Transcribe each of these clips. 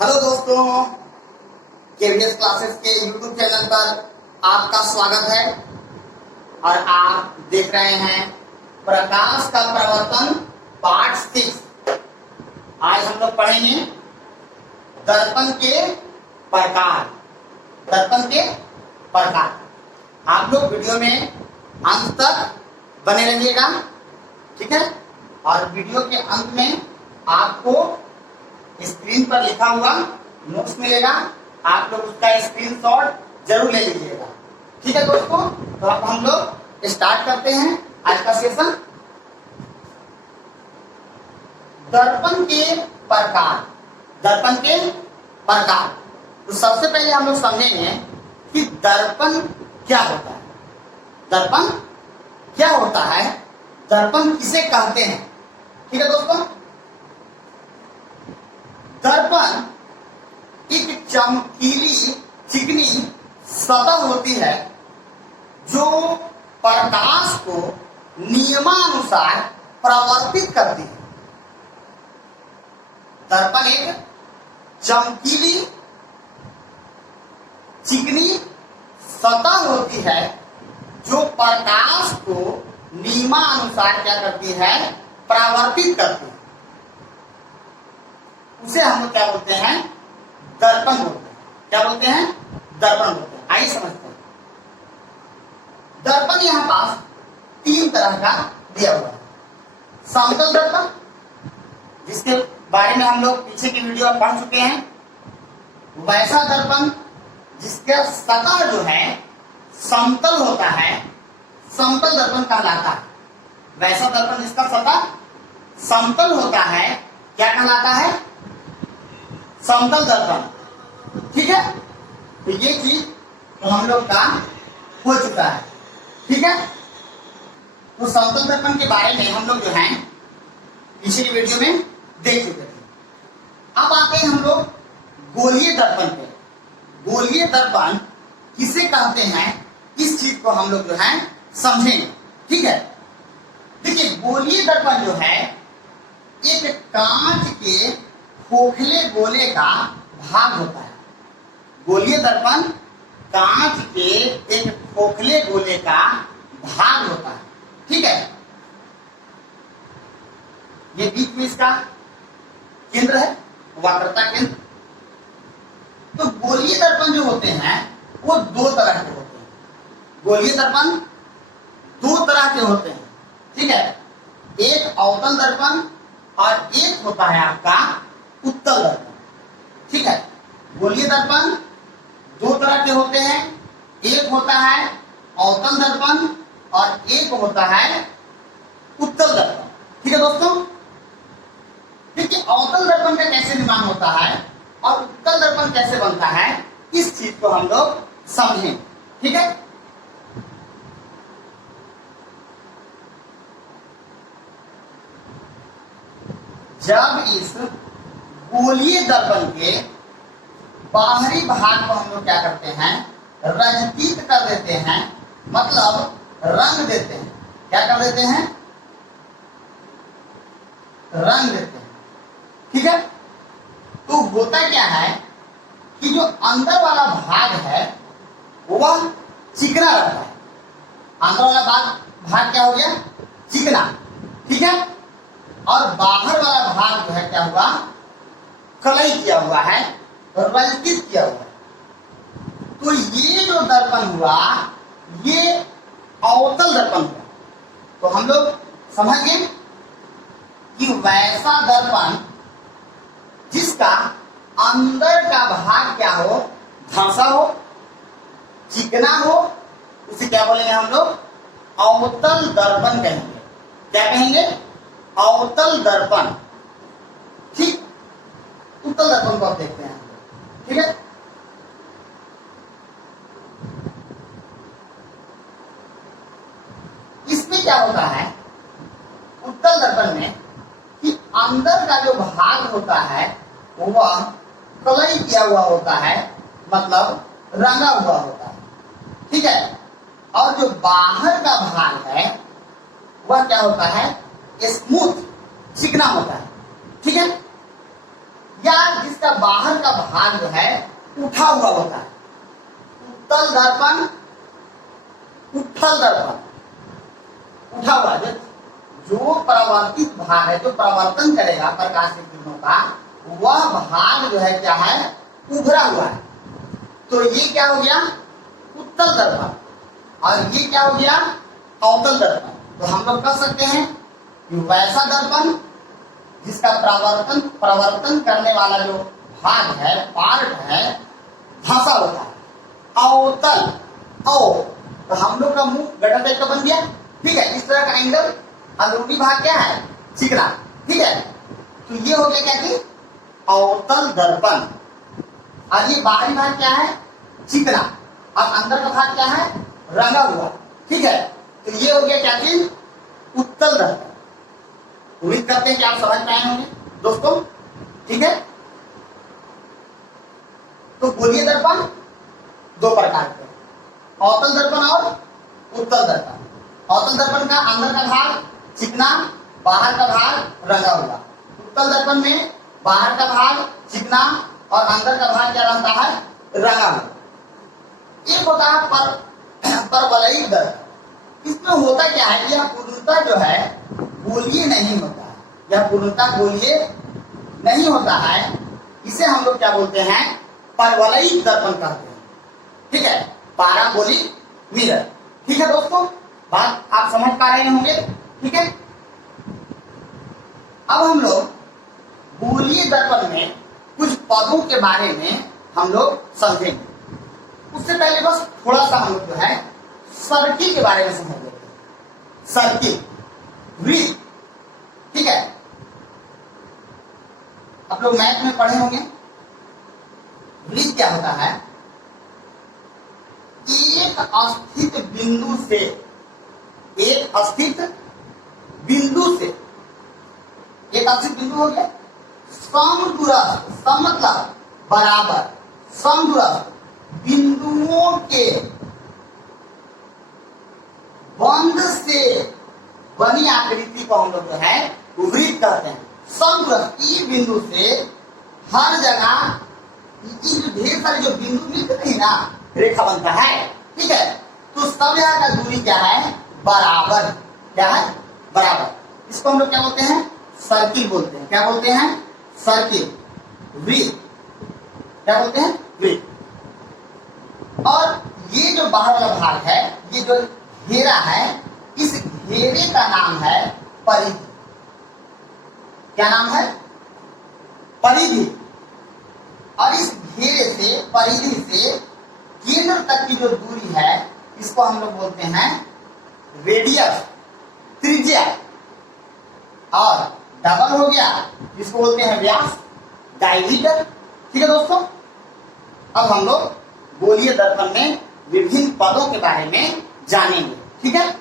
Hello दोस्तों, KVS classes के YouTube channel पर आपका स्वागत है और आप देख रहे हैं प्रकाश का प्रवर्तन पार्ट 6। आज हम लोग पढ़ेंगे दर्पण के प्रकार। दर्पण के प्रकार। आप लोग वीडियो में अंत तक बने रहिएगा, ठीक है। और वीडियो के अंत में आपको स्क्रीन पर लिखा हुआ नोट्स मिलेगा, आप लोग उसका स्क्रीनशॉट जरूर ले लीजिएगा, ठीक है दोस्तों। तो अब हम लोग स्टार्ट करते हैं आज का सेशन। दर्पण के प्रकार। दर्पण के प्रकार। तो सबसे पहले हम लोग समझेंगे कि दर्पण क्या होता है। दर्पण क्या होता है, दर्पण किसे कहते हैं, ठीक है दोस्तों। दर्पण एक चमकीली चिकनी सतह होती है जो प्रकाश को नियमानुसार प्रवर्तित करती है। दर्पण एक चमकीली चिकनी सतह होती है जो प्रकाश को नियमानुसार क्या करती है, परावर्तित करती है। उसे हम लोग क्या बोलते हैं, दर्पण बोलते हैं। क्या बोलते हैं, दर्पण बोलते हैं। आइए समझते हैं। दर्पण यहां पास तीन तरह का दिया हुआ है। समतल दर्पण, जिसके बारे में हम लोग पीछे की वीडियो में पढ़ चुके हैं। वैसा दर्पण जिसका सतह जो है समतल होता है, समतल दर्पण कहलाता है। वैसा दर्पण जिसका सतह समतल होता है क्या कहलाता है, समतल दर्पण, ठीक है। तो ये चीज तो हम लोग का हो चुका है, ठीक है। तो समतल दर्पण के बारे में हम लोग जो है पिछली वीडियो में देख चुके थे। अब आते हैं हम लोग गोलीय दर्पण पे। गोलीय दर्पण किसे कहते हैं, इस चीज को हम लोग जो है समझेंगे, ठीक है। देखिए, गोलीय दर्पण जो है एक कांच के खोखले गोले का भाग होता है। गोलीय दर्पण कांच के एक खोखले गोले का भाग होता है, ठीक है। ये बीच में इसका केंद्र है, वक्रता केंद्र। तो गोलीय दर्पण जो होते हैं वो दो तरह के होते हैं। गोलीय दर्पण दो तरह के होते हैं, ठीक है। एक अवतल दर्पण और एक होता है आपका उत्तल दर्पण, ठीक है। गोलीय दर्पण दो तरह के होते हैं। एक होता है अवतल दर्पण और एक होता है उत्तल दर्पण, ठीक है दोस्तों। देखिए, अवतल दर्पण का कैसे निर्माण होता है और उत्तल दर्पण कैसे बनता है, इस चीज को हम लोग समझें, ठीक है। जब इस गोलीय दर्पण के बाहरी भाग को हम लोग क्या करते हैं, रंजित कर देते हैं, मतलब रंग देते हैं। क्या कर देते हैं, रंग देते हैं, ठीक है। तो होता क्या है कि जो अंदर वाला भाग है वह चिकना रहता है। अंदर वाला भाग क्या हो गया, चिकना, ठीक है। और बाहर वाला भाग जो है क्या हुआ, कलई किया हुआ है, रंजित किया हुआ है। तो ये जो दर्पण हुआ ये अवतल दर्पण हुआ। तो हम लोग समझ गए कि वैसा दर्पण जिसका अंदर का भाग क्या हो, धंसा हो, चिकना हो, उसे क्या बोलेंगे हम लोग, अवतल दर्पण कहेंगे। क्या कहेंगे, अवतल दर्पण, ठीक। उत्तल दर्पण को आप देखते हैं, ठीक है। इसमें क्या होता है उत्तल दर्पण में कि अंदर का जो भाग होता है वह कलई किया हुआ होता है, मतलब रंगा हुआ होता है, ठीक है। और जो बाहर का भाग है वह क्या होता है, स्मूथ, चिकना होता है, ठीक है। या जिसका बाहर का भाग जो है उठा हुआ होता है। उत्तल दर्पण, उत्थल दर्पण, उठा हुआ, जो परावर्तित भाग है, जो परावर्तन करेगा प्रकाश की किरणों का, वह भाग जो है क्या है, उभरा हुआ है। तो ये क्या हो गया, उत्तल दर्पण, और ये क्या हो गया, अवतल दर्पण। तो हम लोग कह सकते हैं कि वैसा दर्पण जिसका प्रवर्तन करने वाला जो भाग है, पार्ट है, धंसा होता है। अवतल, तो हम लोग का मुंह गटर टाइप का बन गया, ठीक है। इस तरह का एंगल, अंदरूनी भाग क्या है, चिकना, ठीक है। तो ये हो गया क्या कि अवतल दर्पण। और ये बाहरी भाग क्या है, चिकना, और अंदर का भाग क्या है, रंगा हुआ, ठीक है। तो ये हो गया क्या कि उत्तल दर्पण। उम्मीद करते हैं कि आप समझ पाए होंगे दोस्तों, ठीक है। तो गोलीय दर्पण दो प्रकार के, अवतल दर्पण और उत्तल दर्पण। अवतल दर्पण का अंदर का भाग चिकना, बाहर का भाग रंगा हुआ। उत्तल दर्पण में बाहर का भाग चिकना और अंदर का भाग क्या रहता है, रंगा हुआ। एक होता है परवलयिक दर्पण। इसमें होता क्या है, यह पूर्णतः जो है गोलीय नहीं होता है, यह पूर्णतः गोलीय नहीं होता है। इसे हम लोग क्या बोलते हैं, परवलयिक दर्पण कहते हैं, ठीक है, पैराबोलिक मिरर। ठीक है दोस्तों, बात आप समझ पा रहे होंगे, ठीक है। अब हम लोग गोलीय दर्पण में कुछ पदों के बारे में हम लोग समझेंगे। उससे पहले बस थोड़ा सा हम लोग जो है सर्किल के बारे में समझ लेते हैं। सर्किल, वृत्त, ठीक है। आप लोग मैथ में पढ़े होंगे, वृत्त क्या होता है, एक स्थित बिंदु से, एक स्थित बिंदु से, एक स्थित बिंदु हो गया, समदूरस्थ, सम मतलब बराबर, समदूरस्थ बिंदुओं के बंध से बनी आकृति को हम लोग जो है वृत्त कहते हैं। समदूरस्थ, ई बिंदु से हर जगह ढेर सारे जो बिंदु मिलते नहीं ना, रेखा बनता है, ठीक है। तो सब जगह का दूरी क्या है, बराबर, क्या है, बराबर। इसको हम लोग क्या बोलते हैं, सर्किल बोलते हैं। क्या बोलते हैं, सर्किल, वृत्त, क्या बोलते हैं, वृत्त। और ये जो बाहर वाला भाग है, ये जो घेरा है, इस घेरे का नाम है परिधि। क्या नाम है, परिधि। और इस घेरे से, परिधि से केंद्र तक की जो दूरी है, इसको हम लोग बोलते हैं रेडियस, त्रिज्या। और डबल हो गया, इसको बोलते हैं व्यास, डायमीटर, ठीक है दोस्तों। अब हम लोग गोलीय दर्पण में विभिन्न पदों के बारे में जानेंगे, ठीक है।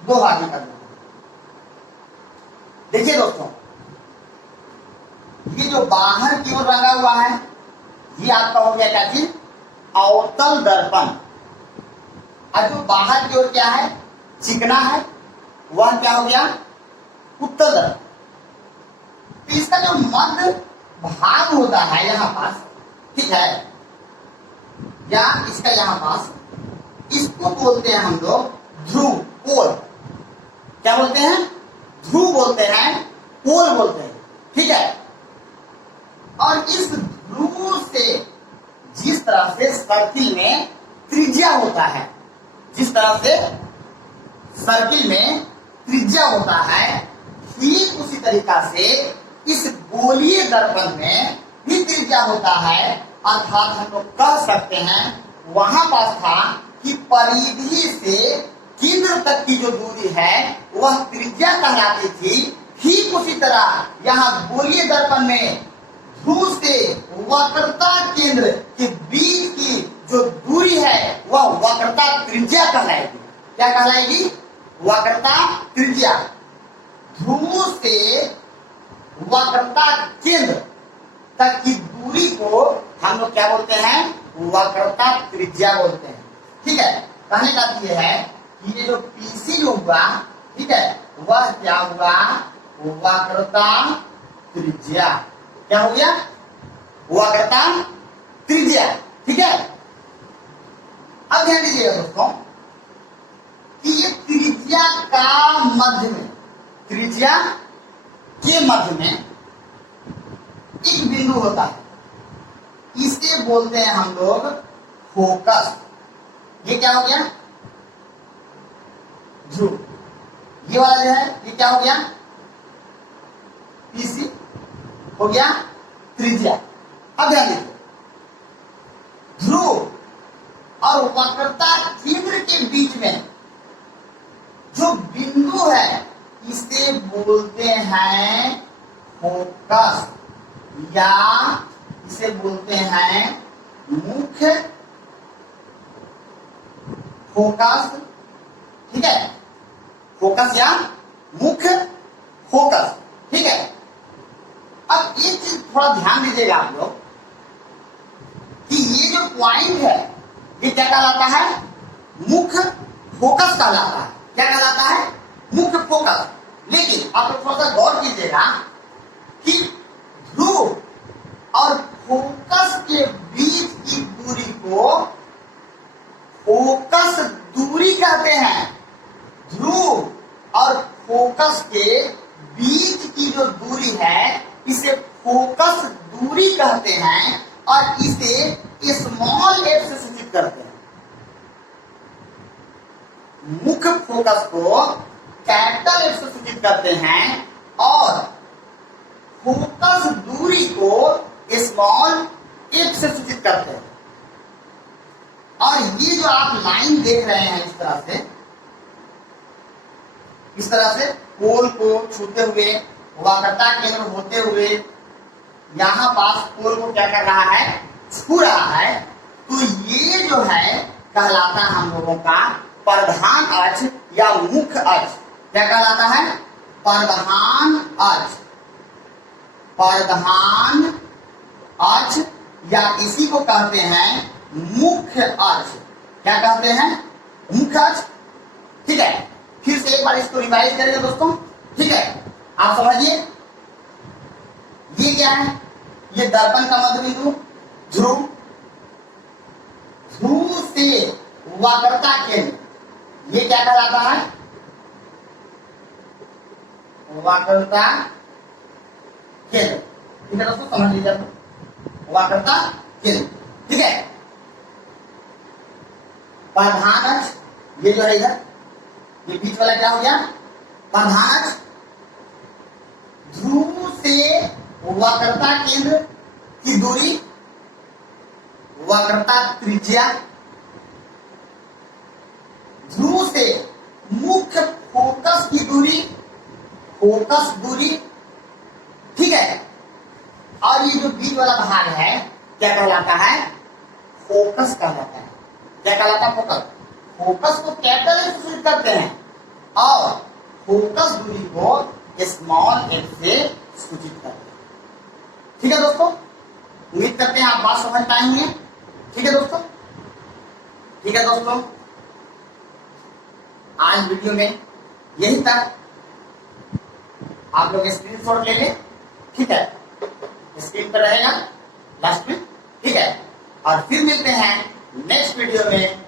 दो भाग में कर देंगे। देखिए दोस्तों, ये जो बाहर की ओर रंगा हुआ है, ये आपका हो गया क्या चीज, अवतल दर्पण। और जो बाहर की ओर क्या है, चिकना है, वह क्या हो गया, उत्तल दर्पण। तो इसका जो मध्य भाग होता है यहाँ पास, ठीक है, या इसका यहाँ पास, इसको बोलते हैं हम लोग ध्रुव, पोल। क्या बोलते हैं? ध्रुव बोलते हैं, पोल बोलते हैं, ठीक है। और इस ध्रुव से जिस तरह से सर्किल में त्रिज्या होता है, जिस तरह से सर्किल में त्रिज्या होता है, ठीक उसी तरीका से इस गोलीय दर्पण में भी त्रिज्या होता है। अर्थात हम लोग कह सकते हैं वहां पास था कि परिधि से केंद्र तक की जो दूरी है वह त्रिज्या कहलाती थी। ठीक उसी तरह यहाँ गोलीय दर्पण में ध्रुव से वक्रता केंद्र के बीच की जो दूरी है वह वक्रता त्रिज्या कहलाएगी। क्या कहलाएगी? वक्रता त्रिज्या। ध्रुव से वक्रता केंद्र तक की दूरी को हम लोग क्या बोलते हैं? वक्रता त्रिज्या बोलते हैं, ठीक है। कहने का ये है कि ये जो पीसी जो हुआ, ठीक है, वह क्या हुआ? वक्रता त्रिज्या। क्या हो गया? वक्रता त्रिज्या, ठीक है। अब ध्यान दीजिएगा दोस्तों कि ये त्रिज्या का मध्य में, त्रिज्या के मध्य में एक बिंदु होता है, इसे बोलते हैं हम लोग फोकस। ये क्या हो गया? ध्रुव। ये वाला जो है ये क्या हो गया? पीसी हो गया त्रिज्या। अब ध्यान दीजिए, ध्रुव और वक्रता केंद्र के बीच में जो बिंदु है इसे बोलते हैं फोकस, या इसे बोलते हैं मुख्य फोकस, ठीक है। फोकस या मुख्य फोकस, ठीक है। अब एक चीज थोड़ा ध्यान दीजिएगा आप लोग कि ये जो पॉइंट है ये क्या कहलाता है? मुख्य फोकस कहलाता है। क्या कहलाता है? मुख्य फोकस। लेकिन आप लोग थोड़ा सा गौर कीजिएगा कि ध्रुव और फोकस के बीच की दूरी को फोकस दूरी कहते हैं। ध्रुव और फोकस के बीच की जो दूरी है इसे फोकस दूरी कहते हैं और इसे स्मॉल एफ से सूचित करते हैं। मुख्य फोकस को कैपिटल एफ से सूचित करते हैं और फोकस दूरी को स्मॉल एफ से सूचित करते हैं। और ये जो आप लाइन देख रहे हैं इस तरह से पोल को छूते हुए, वक्रता केंद्र होते हुए यहां पास पोल को क्या कर रहा है? छू रहा है। तो ये जो है कहलाता है हम लोगों का प्रधान अक्ष या मुख्य अक्ष। क्या कहलाता है? प्रधान अक्ष। प्रधान अक्ष या इसी को कहते हैं मुख्य अक्ष। क्या कहते हैं? मुख्य अक्ष, ठीक है। फिर से एक बार इसको रिवाइज करेंगे दोस्तों, ठीक है। आप समझिए ये क्या है? ये दर्पण का मध्य बिंदु ध्रुव, ध्रुव से वक्रता केंद्र, ये क्या कहलाता है? वक्रता केंद्र, ठीक है दोस्तों, समझ लीजिए। वक्रता केंद्र, ठीक है। प्रधान अक्ष ये जो है इधर, ये बीच वाला क्या हो गया? प्रधान अक्ष। ध्रुव से वक्रता केंद्र की दूरी वक्रता त्रिज्या। ध्रुव से मुख्य फोकस की दूरी फोकस दूरी, ठीक है। और ये जो बीच वाला भाग है क्या कहलाता है? फोकस कहलाता है। क्या कहलाता है? फोकस। फोकस को कैपिटल एफ से सूचित करते हैं और फोकस दूरी को स्मॉल एफ से सूचित करते हैं, ठीक है दोस्तों। उम्मीद करते हैं आप बात समझ पाए होंगे, ठीक है दोस्तों। ठीक है दोस्तों, आज वीडियो में यही तक। आप लोग स्क्रीनशॉट ले लें, ठीक है, स्क्रीन पर रहेगा लास्ट में, ठीक है। और फिर मिलते हैं नेक्स्ट वीडियो में।